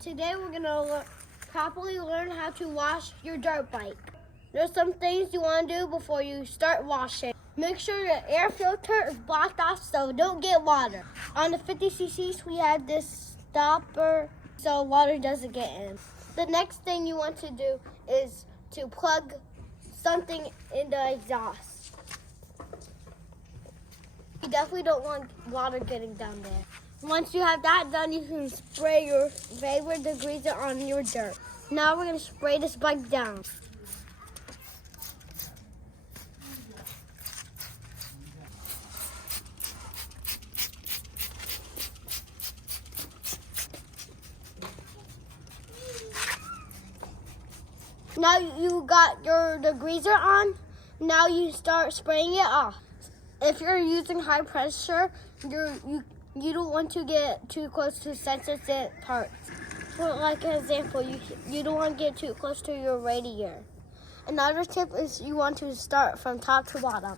Today we're gonna properly learn how to wash your dirt bike. There's some things you want to do before you start washing. Make sure your air filter is blocked off so don't get water. On the 50cc's we had this stopper so water doesn't get in. The next thing you want to do is to plug something in the exhaust. You definitely don't want water getting down there. Once you have that done, you can spray your favorite degreaser on your dirt. Now we're going to spray this bike down. Now you got your degreaser on, now you start spraying it off. If you're using high pressure, you don't want to get too close to sensitive parts. For like an example, you don't want to get too close to your radiator. Another tip is you want to start from top to bottom.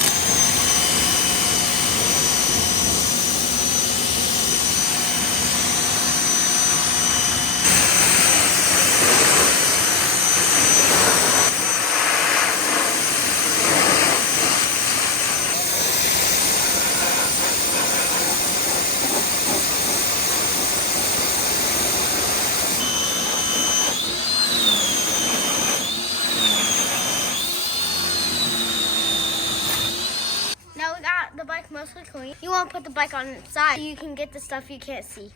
Now we got the bike mostly clean. You want to put the bike on its side so you can get the stuff you can't see.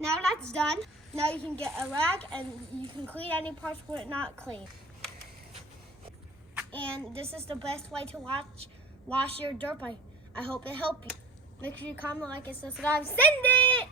Now that's done. Now you can get a rag and you can clean any parts where it's not clean. And this is the best way to wash your dirt bike. I hope it helped you. Make sure you comment, like, and subscribe. Send it!